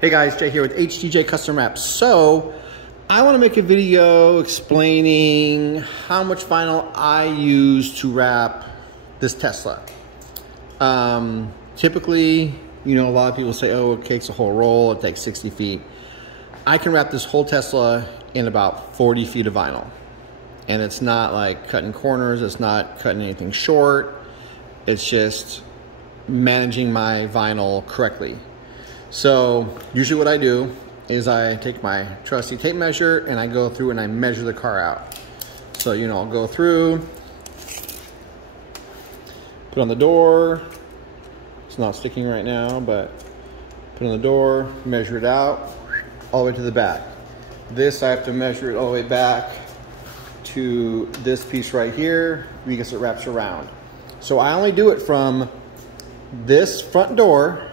Hey guys, Jay here with HDJ Custom Wraps. So I want to make a video explaining how much vinyl I use to wrap this Tesla. Typically, you know, a lot of people say, oh, it takes a whole roll, it takes 60 feet. I can wrap this whole Tesla in about 40 feet of vinyl. And it's not like cutting corners, it's not cutting anything short. It's just managing my vinyl correctly. So usually what I do is I take my trusty tape measure and I go through and I measure the car out. So, you know, I'll go through, put on the door. It's not sticking right now, but put on the door, measure it out all the way to the back. This I have to measure it all the way back to this piece right here because it wraps around. So I only do it from this front door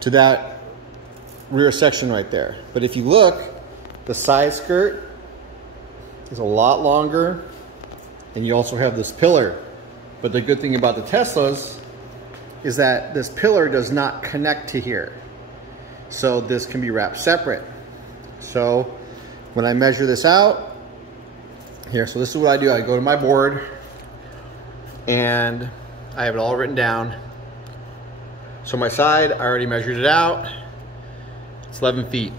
to that rear section right there. But if you look, the side skirt is a lot longer, and you also have this pillar. But the good thing about the Teslas is that this pillar does not connect to here. So this can be wrapped separate. So when I measure this out, here, so this is what I do. I go to my board and I have it all written down. So my side, I already measured it out. It's 11 feet,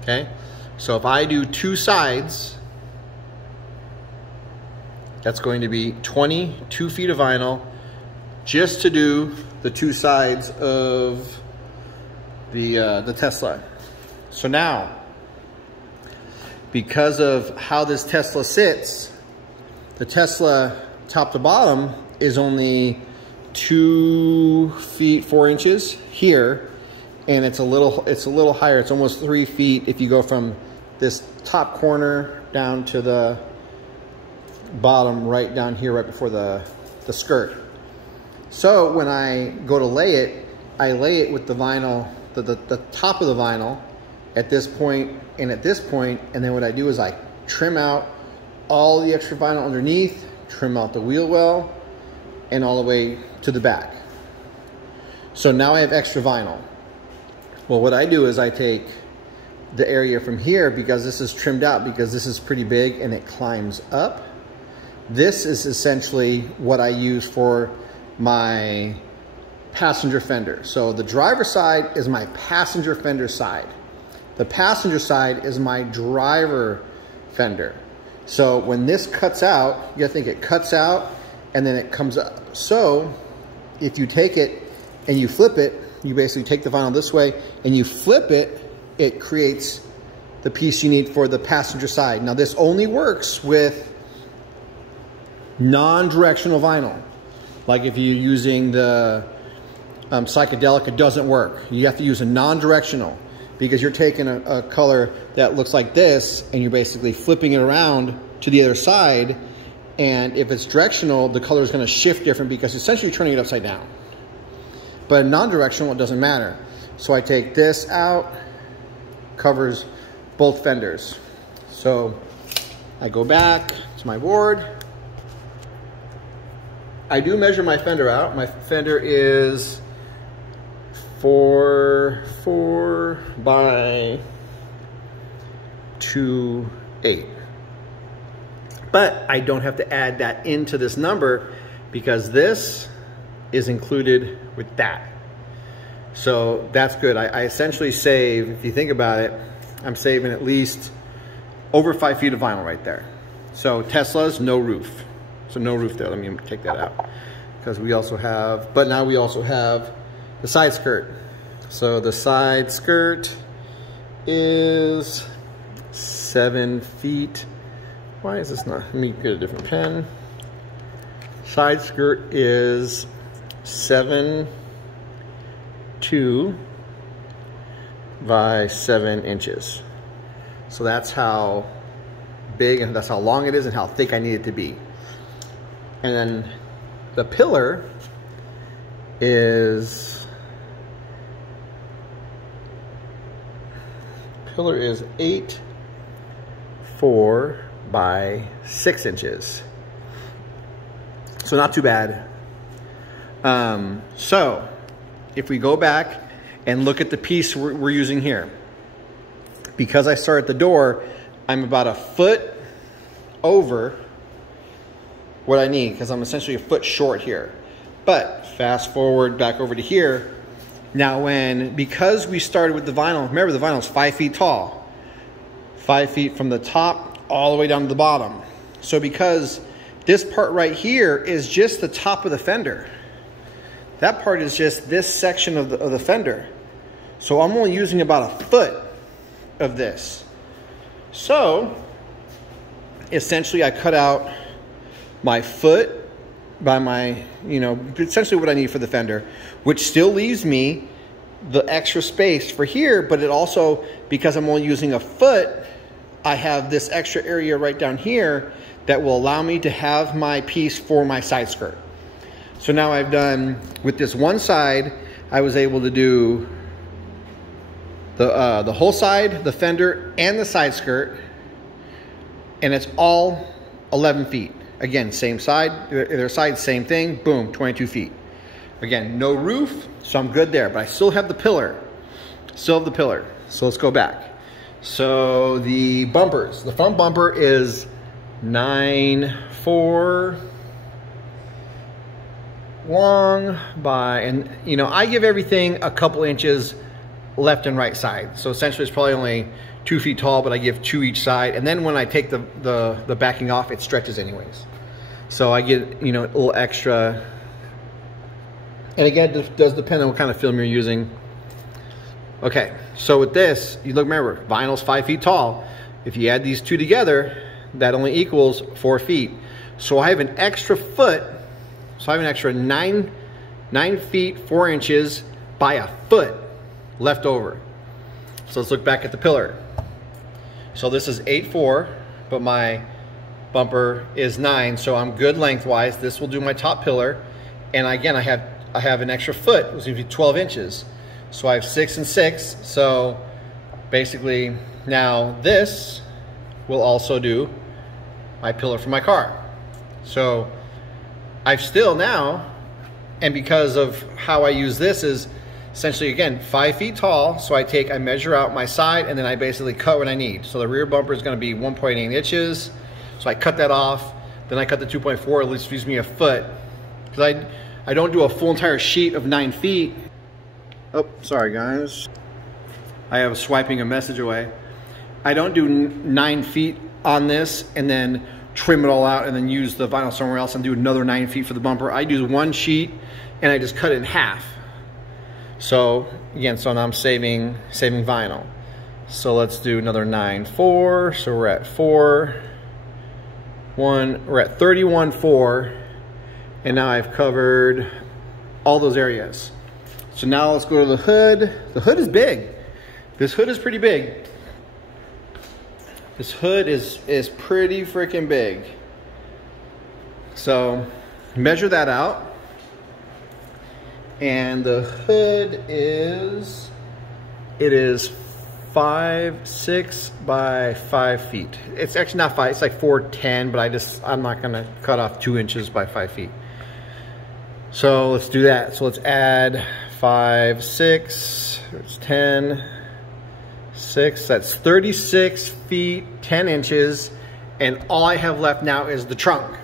okay? So if I do two sides, that's going to be 22 feet of vinyl just to do the two sides of the Tesla. So now, because of how this Tesla sits, the Tesla top to bottom is only 2 feet 4 inches here, and it's a little higher. It's almost 3 feet if you go from this top corner down to the bottom right down here, right before the skirt. So when I go to lay it, I lay it with the vinyl, the top of the vinyl at this point and at this point, and then what I do is I trim out all the extra vinyl underneath, trim out the wheel well, and all the way to the back. So now I have extra vinyl. Well, what I do is I take the area from here, because this is trimmed out because this is pretty big and it climbs up. This is essentially what I use for my passenger fender. So the driver side is my passenger fender side. The passenger side is my driver fender. So when this cuts out, you gotta think it cuts out and then it comes up. So if you take it and you flip it, you basically take the vinyl this way and you flip it, it creates the piece you need for the passenger side. Now this only works with non-directional vinyl. Like if you're using the psychedelic, it doesn't work. You have to use a non-directional, because you're taking a color that looks like this and you're basically flipping it around to the other side. And if it's directional, the color is going to shift different because essentially you're turning it upside down. But non-directional, it doesn't matter. So I take this out, covers both fenders. So I go back to my board. I do measure my fender out. My fender is 4 by 2.8. But I don't have to add that into this number because this is included with that. So that's good. I essentially save, if you think about it, I'm saving at least over 5 feet of vinyl right there. So Tesla's no roof. So no roof there. Let me take that out. Because we also have, but now we also have the side skirt. So the side skirt is 7 feet. Why is this not? Let me get a different pen. Side skirt is 7.2 by 7 inches. So that's how big and that's how long it is and how thick I need it to be. And then the pillar is 8.4 by 6 inches. So not too bad. So if we go back and look at the piece we're using here. Because I start at the door, I'm about a foot over what I need, because I'm essentially a foot short here. But fast forward back over to here. Now because we started with the vinyl, remember the vinyl is 5 feet tall. 5 feet from the top all the way down to the bottom. So because this part right here is just the top of the fender. That part is just this section of the fender. So I'm only using about a foot of this. So essentially I cut out my foot by my, essentially what I need for the fender, which still leaves me the extra space for here, but it also, because I'm only using a foot, I have this extra area right down here that will allow me to have my piece for my side skirt. So now I've done, with this one side, I was able to do the whole side, the fender, and the side skirt, and it's all 11 feet. Again, same side, their side, same thing, boom, 22 feet. Again, no roof, so I'm good there, but I still have the pillar. Still have the pillar. So let's go back. So the bumpers, the front bumper is 9'4" long by, and I give everything a couple inches left and right side. So essentially it's probably only 2 feet tall, but I give 2 each side. And then when I take the backing off, it stretches anyways. So I get, a little extra. And again, it does depend on what kind of film you're using. Okay, so with this, remember, vinyl's 5 feet tall. If you add these two together, that only equals 4 feet. So I have an extra foot. So I have an extra 9 feet 4 inches by a foot left over. So let's look back at the pillar. So this is 8'4", but my bumper is 9, so I'm good lengthwise. This will do my top pillar, and again, I have an extra foot, which would be 12 inches. So I have 6 and 6. So basically, now this will also do my pillar for my car. So I've still now, and because of how I use this is essentially, again, 5 feet tall. So I measure out my side, and then I basically cut what I need. So the rear bumper is going to be 1.8 inches. So I cut that off. Then I cut the 2.4, at least gives me a foot. Because I don't do a full entire sheet of 9 feet. Oh, sorry guys. I have swiping a message away. I don't do 9 feet on this and then trim it all out and then use the vinyl somewhere else and do another 9 feet for the bumper. I do one sheet and I just cut it in half. So again, so now I'm saving vinyl. So let's do another 9'4". So we're at 31'4", and now I've covered all those areas. So now let's go to the hood. The hood is big. This hood is pretty big. This hood is pretty freaking big. So measure that out. And the hood is 5'6" by 5 feet. It's actually not 5, it's like 4'10", but I'm not gonna cut off 2 inches by 5 feet. So let's do that. So let's add 5, 6, it's 10, 6, that's 36 feet, 10 inches. And all I have left now is the trunk.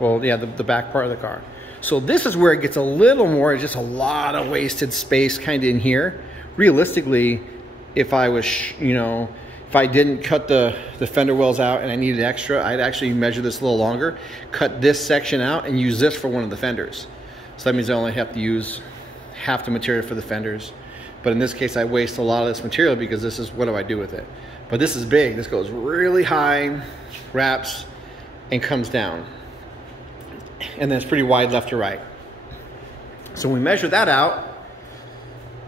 Well, yeah, the back part of the car. So this is where it gets a little more, just a lot of wasted space kind of in here. Realistically, if I was, if I didn't cut the fender wells out and I needed extra, I'd actually measure this a little longer, cut this section out and use this for one of the fenders. So that means I only have to use half the material for the fenders. But in this case, I waste a lot of this material because this is, what do I do with it? But this is big. This goes really high, wraps, and comes down. And then it's pretty wide left to right. So when we measure that out,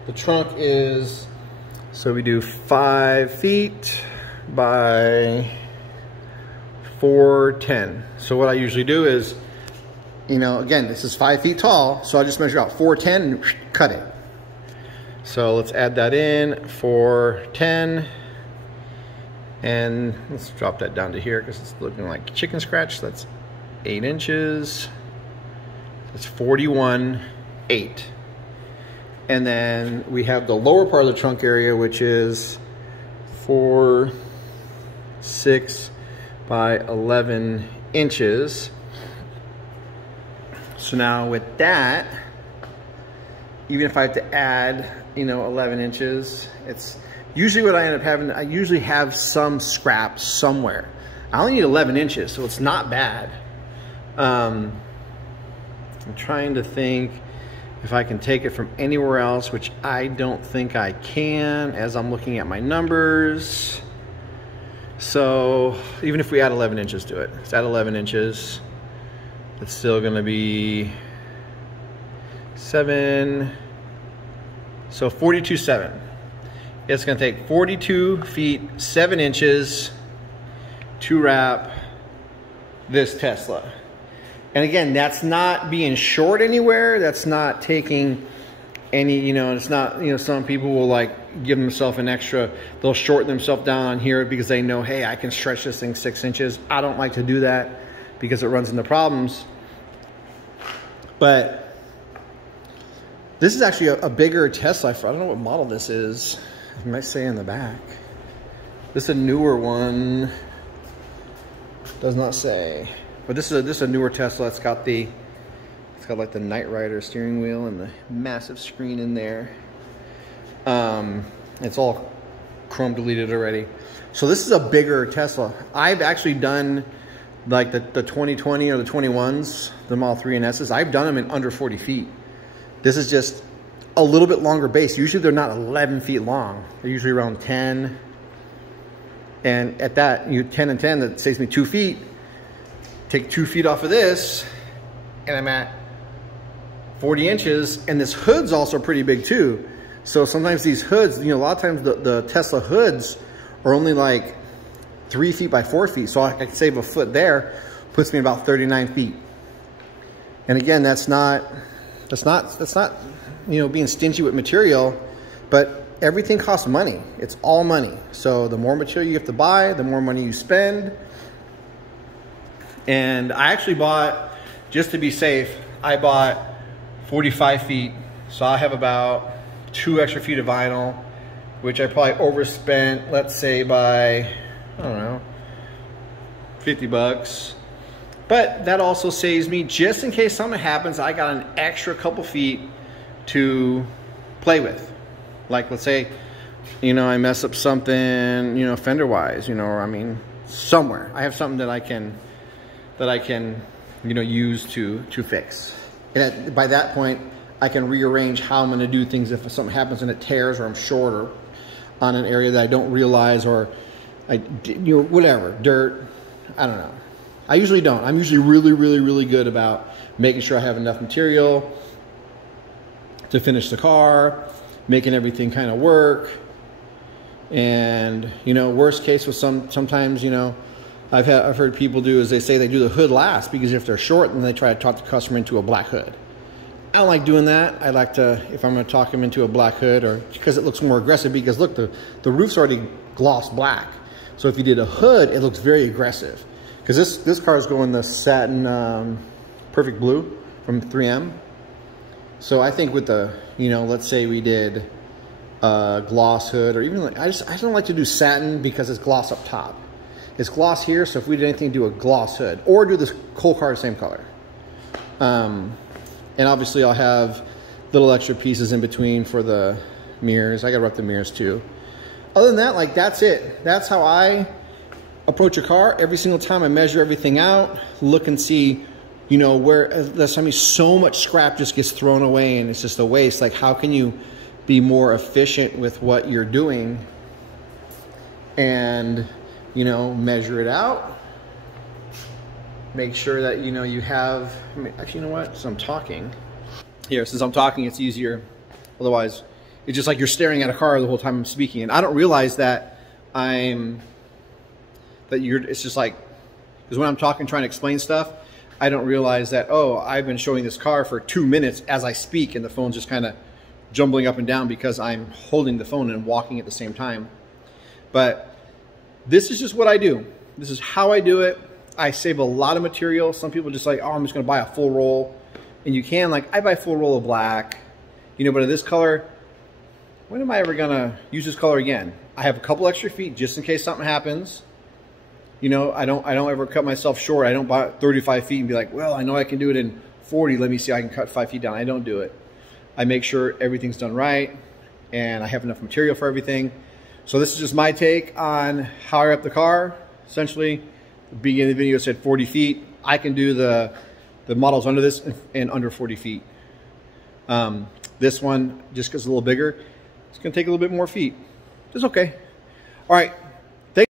the trunk is, so we do 5 feet by 4'10". So what I usually do is, again, this is 5 feet tall, so I just measure out 4'10" and cut it. So let's add that in, 4'10", and let's drop that down to here because it's looking like chicken scratch. That's 8 inches. That's 41.8. And then we have the lower part of the trunk area, which is 4, 6 by 11 inches. So now with that, even if I have to add, you know, 11 inches, it's usually what I end up having. I usually have some scrap somewhere. I only need 11 inches, so it's not bad. I'm trying to think if I can take it from anywhere else, which I don't think I can as I'm looking at my numbers. So even if we add 11 inches to it, let's add 11 inches. It's still gonna be 7, so 42.7. It's gonna take 42 feet, 7 inches to wrap this Tesla. And again, that's not being short anywhere. That's not taking any, you know, it's not, you know, some people will like give themselves an extra, they'll shorten themselves down on here because they know, hey, I can stretch this thing 6 inches. I don't like to do that because it runs into problems. But this is actually a bigger Tesla. I don't know what model this is. It might say in the back. This is a newer one. Does not say. But this is a newer Tesla. It's got like the Knight Rider steering wheel and the massive screen in there. It's all chrome deleted already. So this is a bigger Tesla. I've actually done like the 2020 or the 21s, the Model 3 and S's. I've done them in under 40 feet. This is just a little bit longer base. Usually they're not 11 feet long. They're usually around 10. And at that, 10 and 10, that saves me 2 feet. Take 2 feet off of this, and I'm at 40 inches. And this hood's also pretty big too. So sometimes these hoods, you know, a lot of times the Tesla hoods are only like 3 feet by 4 feet. So I can save a foot there, puts me about 39 feet. And again, that's not, you know, being stingy with material, but everything costs money. It's all money. So the more material you have to buy, the more money you spend. And I actually bought, just to be safe, I bought 45 feet. So I have about 2 extra feet of vinyl, which I probably overspent, let's say by, I don't know, 50 bucks. But that also saves me, just in case something happens, I got an extra couple feet to play with. Like, let's say, you know, I mess up something, you know, fender wise, you know, or I mean, somewhere. I have something that I can, you know, use to fix. And by that point, I can rearrange how I'm going to do things if something happens and it tears, or I'm short, or on an area that I don't realize, or you know, whatever, dirt, I don't know. I usually don't. I'm usually really good about making sure I have enough material to finish the car, making everything kind of work. And, you know, worst case with sometimes, you know, I've heard people do is they say they do the hood last, because if they're short, then they try to talk the customer into a black hood. I don't like doing that. I like to, if I'm going to talk them into a black hood, or because it looks more aggressive, because look, the roof's already glossed black. So if you did a hood, it looks very aggressive. Because this car is going the satin perfect blue from 3M. So I think with the, you know, let's say we did a gloss hood, or even like, I don't like to do satin because it's gloss up top. It's gloss here, so if we did anything, do a gloss hood, or do this whole car the same color. And obviously I'll have little extra pieces in between for the mirrors. I gotta rep the mirrors too. Other than that, like, that's it. That's how I approach a car. Every single time I measure everything out, look and see, you know, where, I mean, so much scrap just gets thrown away and it's just a waste. Like, how can you be more efficient with what you're doing and, you know, measure it out? Make sure that, you know, you have, I mean, actually, you know what? Since I'm talking here, since I'm talking, it's easier. Otherwise, it's just like you're staring at a car the whole time I'm speaking. And I don't realize that it's just like, because when I'm talking, trying to explain stuff, I don't realize that, oh, I've been showing this car for 2 minutes as I speak, and the phone's just kind of jumbling up and down because I'm holding the phone and walking at the same time. But this is just what I do. This is how I do it. I save a lot of material. Some people just like, oh, I'm just going to buy a full roll. And you can, like, I buy a full roll of black. You know, but in this color, when am I ever gonna use this color again? I have a couple extra feet just in case something happens. You know, I don't ever cut myself short. I don't buy 35 feet and be like, well, I know I can do it in 40. Let me see, I can cut 5 feet down. I don't do it. I make sure everything's done right and I have enough material for everything. So this is just my take on how I wrap the car. Essentially, the beginning of the video said 40 feet. I can do the models under this in under 40 feet. This one, just because it's a little bigger, it's gonna take a little bit more feet. It's okay. All right.